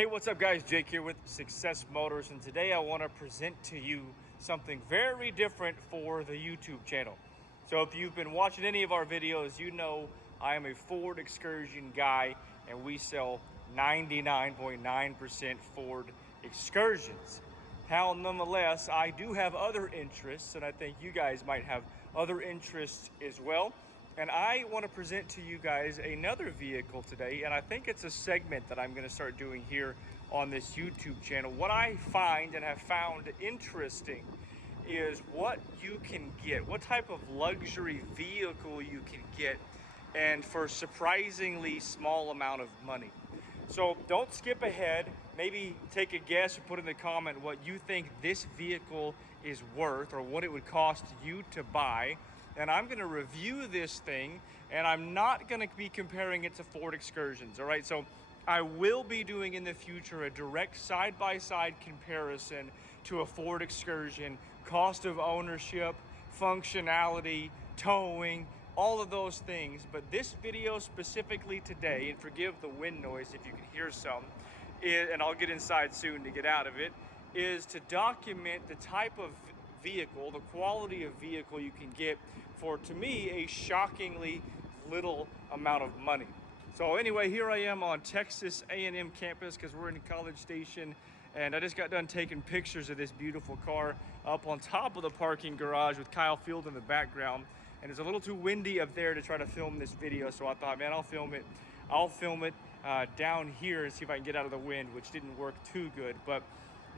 Hey, what's up guys? Jake here with Success Motors, and today I want to present to you something very different for the YouTube channel. So if you've been watching any of our videos, you know I am a Ford Excursion guy, and we sell 99.9% Ford Excursions. Now, nonetheless, I do have other interests, and I think you guys might have other interests as well. And I want to present to you guys another vehicle today, and I think it's a segment that I'm going to start doing here on this YouTube channel. What I find and have found interesting is what you can get, what type of luxury vehicle you can get, and for a surprisingly small amount of money. So don't skip ahead. Maybe take a guess or put in the comment what you think this vehicle is worth or what it would cost you to buy. And I'm going to review this thing, and I'm not going to be comparing it to Ford Excursions. All right, so I will be doing in the future a direct side-by-side comparison to a Ford Excursion, cost of ownership, functionality, towing, all of those things. But this video specifically today, and forgive the wind noise if you can hear some, and I'll get inside soon to get out of it, is to document the type of vehicle, the quality of vehicle you can get for, to me, a shockingly little amount of money. So anyway, here I am on Texas A&M campus because we're in College Station, and I just got done taking pictures of this beautiful car up on top of the parking garage with Kyle Field in the background. And it's a little too windy up there to try to film this video, so I thought, man, I'll film it down here and see if I can get out of the wind, which didn't work too good. But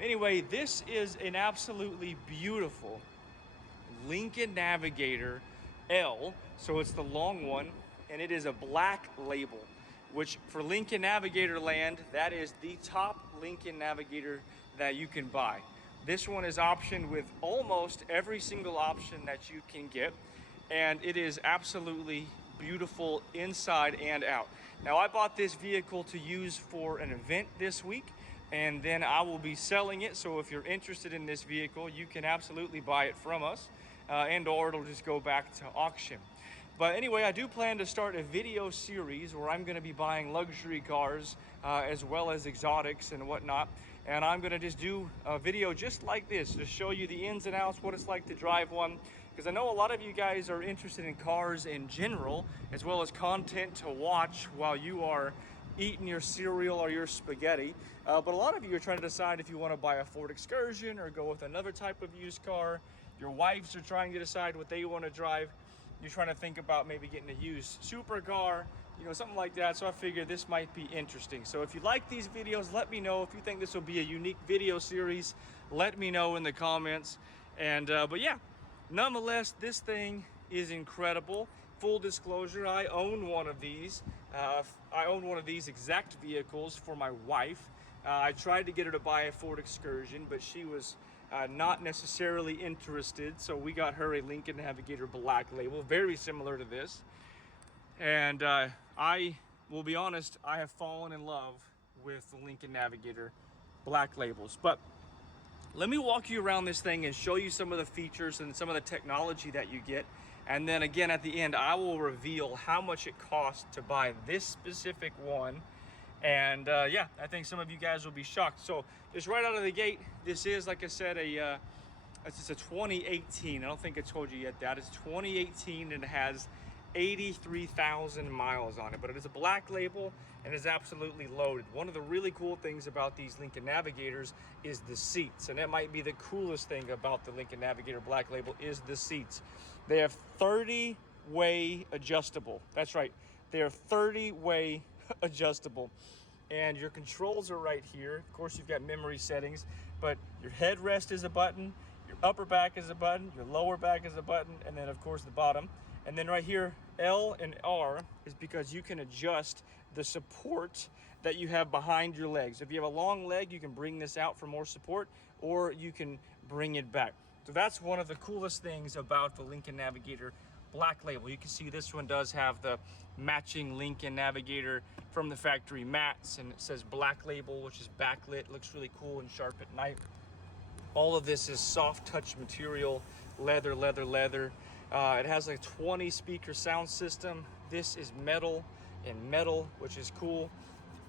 anyway, this is an absolutely beautiful Lincoln Navigator L. So it's the long one, and it is a black label, which for Lincoln Navigator land, that is the top Lincoln Navigator that you can buy. This one is optioned with almost every single option that you can get, and it is absolutely beautiful inside and out. Now, I bought this vehicle to use for an event this week, and then I will be selling it. So if you're interested in this vehicle, you can absolutely buy it from us, and or it'll just go back to auction. But anyway, I do plan to start a video series where I'm going to be buying luxury cars as well as exotics and whatnot. And I'm going to just do a video just like this to show you the ins and outs, what it's like to drive one. Because I know a lot of you guys are interested in cars in general, as well as content to watch while you are eating your cereal or your spaghetti. But a lot of you are trying to decide if you want to buy a Ford Excursion or go with another type of used car. Your wives are trying to decide what they want to drive. You're trying to think about maybe getting a used supercar, you know, something like that. So I figured this might be interesting. So if you like these videos, let me know. If you think this will be a unique video series, let me know in the comments. And but yeah, nonetheless, this thing is incredible. Full disclosure, I own one of these. I own one of these exact vehicles for my wife. I tried to get her to buy a Ford Excursion, but she was not necessarily interested. So we got her a Lincoln Navigator Black label, very similar to this. And I will be honest, I have fallen in love with the Lincoln Navigator Black labels. But let me walk you around this thing and show you some of the features and some of the technology that you get. And then again, at the end, I will reveal how much it costs to buy this specific one. And yeah, I think some of you guys will be shocked. So just right out of the gate, this is, like I said, it's a 2018. I don't think I told you yet that. It's 2018 and it has 83,000 miles on it, but it is a black label and is absolutely loaded. One of the really cool things about these Lincoln Navigators is the seats, and that might be the coolest thing about the Lincoln Navigator Black label is the seats. They have 30-way adjustable. That's right, they are 30-way adjustable, and your controls are right here. Of course, you've got memory settings, but your headrest is a button, your upper back is a button, your lower back is a button, and then of course the bottom. And then right here, L and R is because you can adjust the support that you have behind your legs. If you have a long leg, you can bring this out for more support, or you can bring it back. So that's one of the coolest things about the Lincoln Navigator Black label. You can see this one does have the matching Lincoln Navigator from the factory mats, and it says Black label, which is backlit. Looks really cool and sharp at night. All of this is soft touch material, leather. It has a 20 speaker sound system. This is metal and metal, which is cool.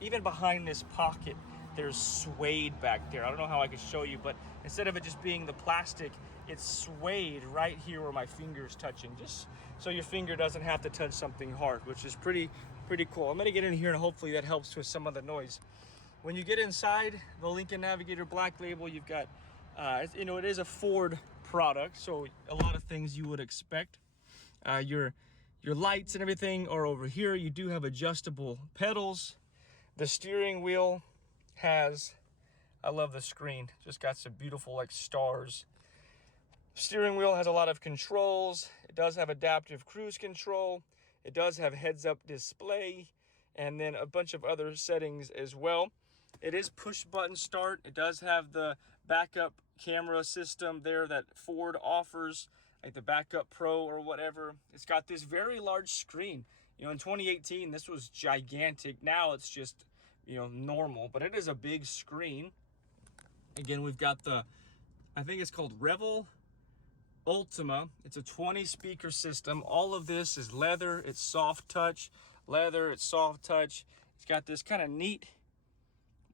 Even behind this pocket, there's suede back there. I don't know how I could show you, but instead of it just being the plastic, it's suede right here where my finger is touching, just so your finger doesn't have to touch something hard, which is pretty cool. I'm gonna get in here and hopefully that helps with some of the noise. When you get inside the Lincoln Navigator Black label, you've got, you know, it is a Ford product, so a lot of things you would expect. Your lights and everything are over here. You do have adjustable pedals. The steering wheel has, I love the screen, just got some beautiful like stars. Steering wheel has a lot of controls. It does have adaptive cruise control. It does have heads-up display, and then a bunch of other settings as well. It is push button start. It does have the backup camera system there that Ford offers, like the Backup Pro or whatever. It's got this very large screen. You know, in 2018, this was gigantic. Now it's just, you know, normal, but it is a big screen. Again, we've got the, I think it's called Revel Ultima. It's a 20 speaker system. All of this is leather. It's soft touch. Leather, it's soft touch. It's got this kind of neat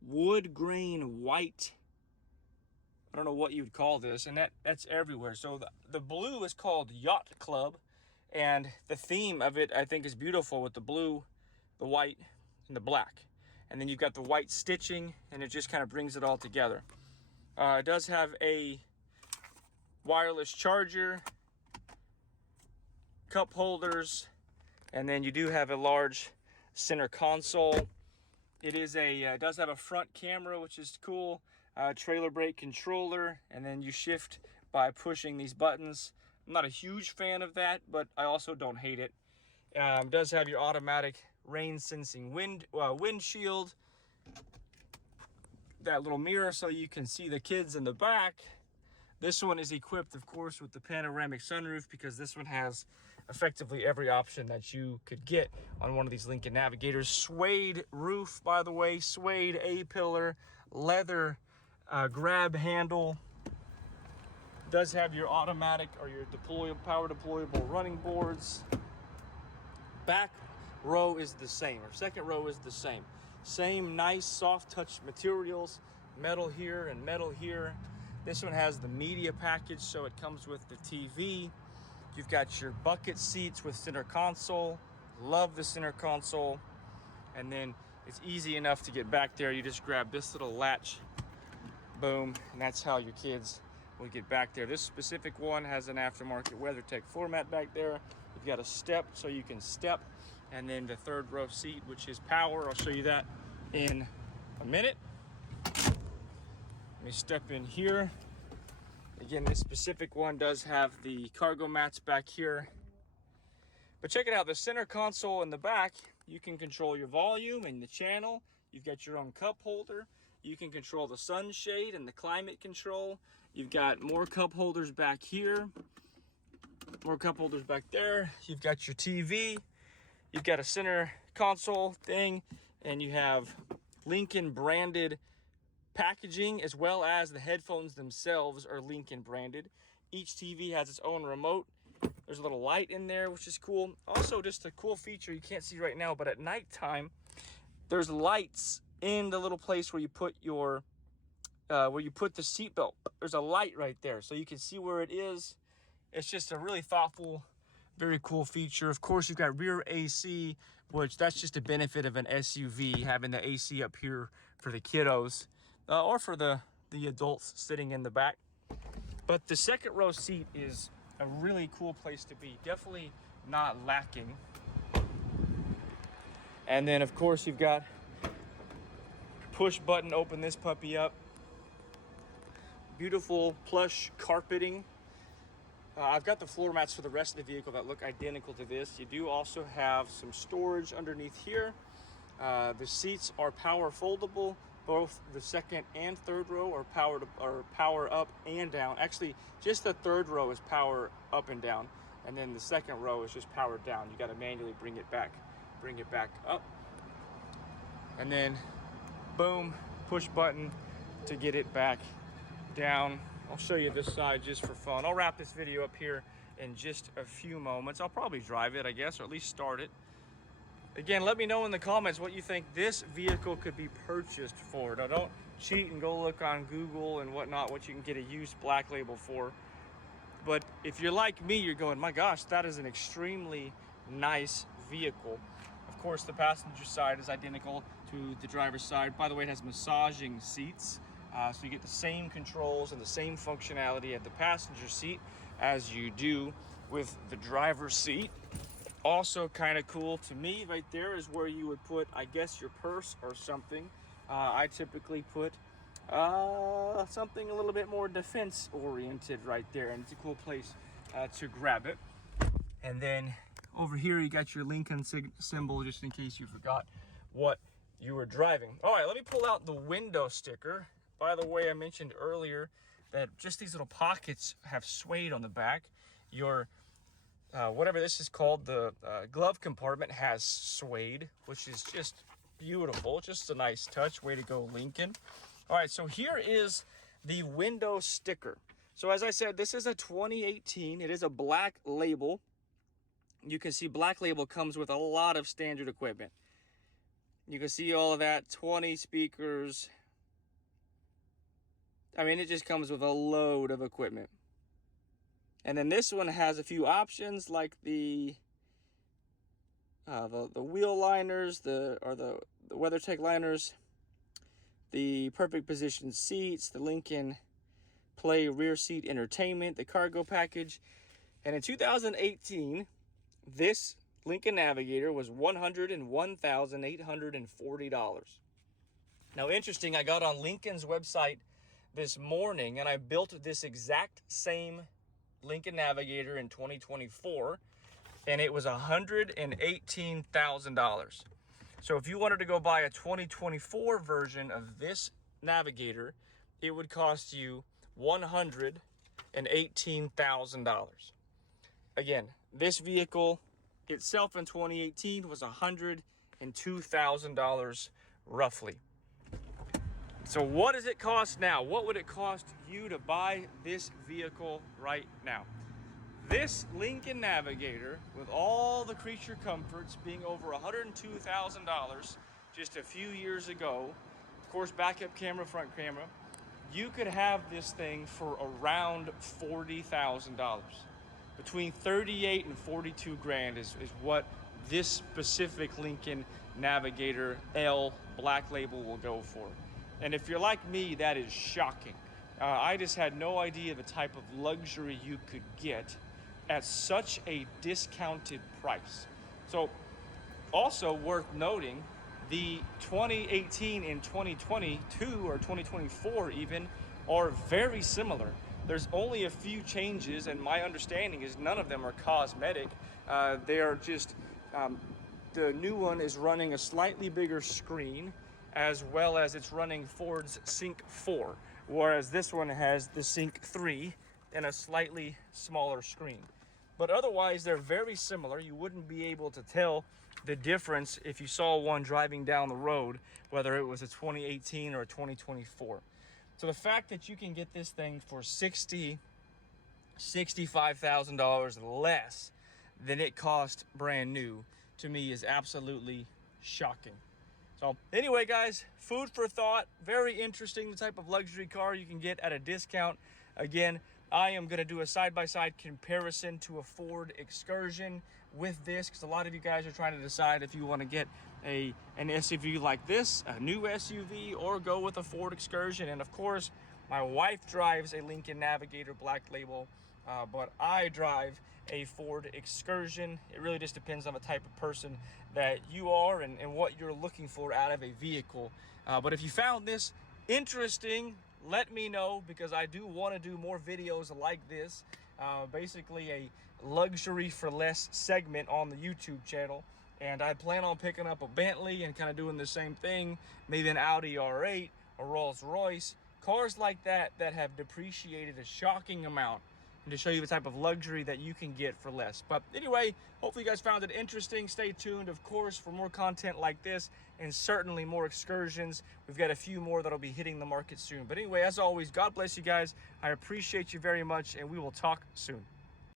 wood grain white, I don't know what you would call this, and that's everywhere. So the blue is called Yacht Club, and the theme of it I think is beautiful with the blue, the white, and the black. And then you've got the white stitching, and it just kind of brings it all together. It does have a wireless charger, cup holders, and then you do have a large center console. It is it does have a front camera, which is cool. Trailer brake controller, and then you shift by pushing these buttons. I'm not a huge fan of that, but I also don't hate it. It does have your automatic rain sensing windshield. That little mirror so you can see the kids in the back. This one is equipped, of course, with the panoramic sunroof because this one has effectively every option that you could get on one of these Lincoln Navigators. Suede roof, by the way, suede A-pillar, leather grab handle. Does have your automatic or your power deployable running boards. Back row is the same, or second row is the same. Same nice soft touch materials, metal here and metal here. This one has the media package, so it comes with the TV. You've got your bucket seats with center console. Love the center console. And then it's easy enough to get back there. You just grab this little latch, boom, and that's how your kids will get back there. This specific one has an aftermarket WeatherTech floor mat back there. You've got a step so you can step, and then the third row seat, which is power. I'll show you that in a minute. Let me step in here. Again, this specific one does have the cargo mats back here. But check it out, the center console in the back, you can control your volume and the channel. You've got your own cup holder. You can control the sunshade and the climate control. You've got more cup holders back here. More cup holders back there. You've got your TV. You've got a center console thing. And you have Lincoln branded packaging, as well as the headphones themselves are Lincoln branded. Each TV has its own remote. There's a little light in there, which is cool. Also, just a cool feature you can't see right now, but at nighttime, there's lights in the little place where you put your the seatbelt. There's a light right there, so you can see where it is. It's just a really thoughtful, very cool feature. Of course, you've got rear AC, which that's just a benefit of an SUV, having the AC up here for the kiddos. Or for the adults sitting in the back. But the second row seat is a really cool place to be. Definitely not lacking. And then, of course, you've got push button, open this puppy up. Beautiful plush carpeting. I've got the floor mats for the rest of the vehicle that look identical to this. You do also have some storage underneath here. The seats are power foldable. Both the second and third row are power up and down. Actually, just the third row is power up and down, and then the second row is just powered down. You got to manually bring it back up, and then boom, push button to get it back down. I'll show you this side just for fun. I'll wrap this video up here in just a few moments. I'll probably drive it, I guess, or at least start it. Again, let me know in the comments what you think this vehicle could be purchased for. Now, don't cheat and go look on Google and whatnot what you can get a used Black Label for. But if you're like me, you're going, my gosh, that is an extremely nice vehicle. Of course, the passenger side is identical to the driver's side. By the way, it has massaging seats. So you get the same controls and the same functionality at the passenger seat as you do with the driver's seat. Also kind of cool to me right there is where you would put, I guess, your purse or something. I typically put something a little bit more defense oriented right there, and it's a cool place to grab it. And then over here you got your Lincoln symbol, just in case you forgot what you were driving. All right, let me pull out the window sticker. By the way, I mentioned earlier that just these little pockets have suede on the back. Your whatever this is called, the glove compartment has suede, which is just beautiful. Just a nice touch. Way to go, Lincoln. All right, so here is the window sticker. So as I said, this is a 2018. It is a Black Label. You can see Black Label comes with a lot of standard equipment. You can see all of that, 20 speakers. I mean, it just comes with a load of equipment. And then this one has a few options like the wheel liners, the WeatherTech liners, the perfect position seats, the Lincoln Play rear seat entertainment, the cargo package. And in 2018, this Lincoln Navigator was $101,840. Now, interesting, I got on Lincoln's website this morning and I built this exact same Lincoln Navigator in 2024, and it was $118,000. So if you wanted to go buy a 2024 version of this Navigator, it would cost you $118,000. Again, this vehicle itself in 2018 was $102,000 roughly. So what does it cost now? What would it cost you to buy this vehicle right now? This Lincoln Navigator, with all the creature comforts, being over $102,000 just a few years ago, of course, backup camera, front camera, you could have this thing for around $40,000. Between 38 and 42 grand is what this specific Lincoln Navigator L Black Label will go for. And if you're like me, that is shocking. I just had no idea the type of luxury you could get at such a discounted price. So also worth noting, the 2018 and 2022 or 2024 even are very similar. There's only a few changes, and my understanding is none of them are cosmetic. They are just, the new one is running a slightly bigger screen, as well as it's running Ford's Sync 4, whereas this one has the Sync 3 and a slightly smaller screen. But otherwise, they're very similar. You wouldn't be able to tell the difference if you saw one driving down the road, whether it was a 2018 or a 2024. So the fact that you can get this thing for $65,000 less than it cost brand new, to me is absolutely shocking. So anyway, guys, food for thought. Very interesting, the type of luxury car you can get at a discount. Again, I am going to do a side-by-side comparison to a Ford Excursion with this, because a lot of you guys are trying to decide if you want to get an SUV like this, a new SUV, or go with a Ford Excursion. And of course, my wife drives a Lincoln Navigator Black Label, but I drive a Ford Excursion. It really just depends on the type of person that you are and what you're looking for out of a vehicle. But if you found this interesting, let me know, because I do want to do more videos like this. Basically a luxury for less segment on the YouTube channel. And I plan on picking up a Bentley and kind of doing the same thing, maybe an Audi R8 or Rolls Royce, cars like that that have depreciated a shocking amount, and to show you the type of luxury that you can get for less. But anyway, hopefully you guys found it interesting. Stay tuned, of course, for more content like this, and certainly more excursions. We've got a few more that'll be hitting the market soon. But anyway, as always, God bless you guys. I appreciate you very much, and we will talk soon.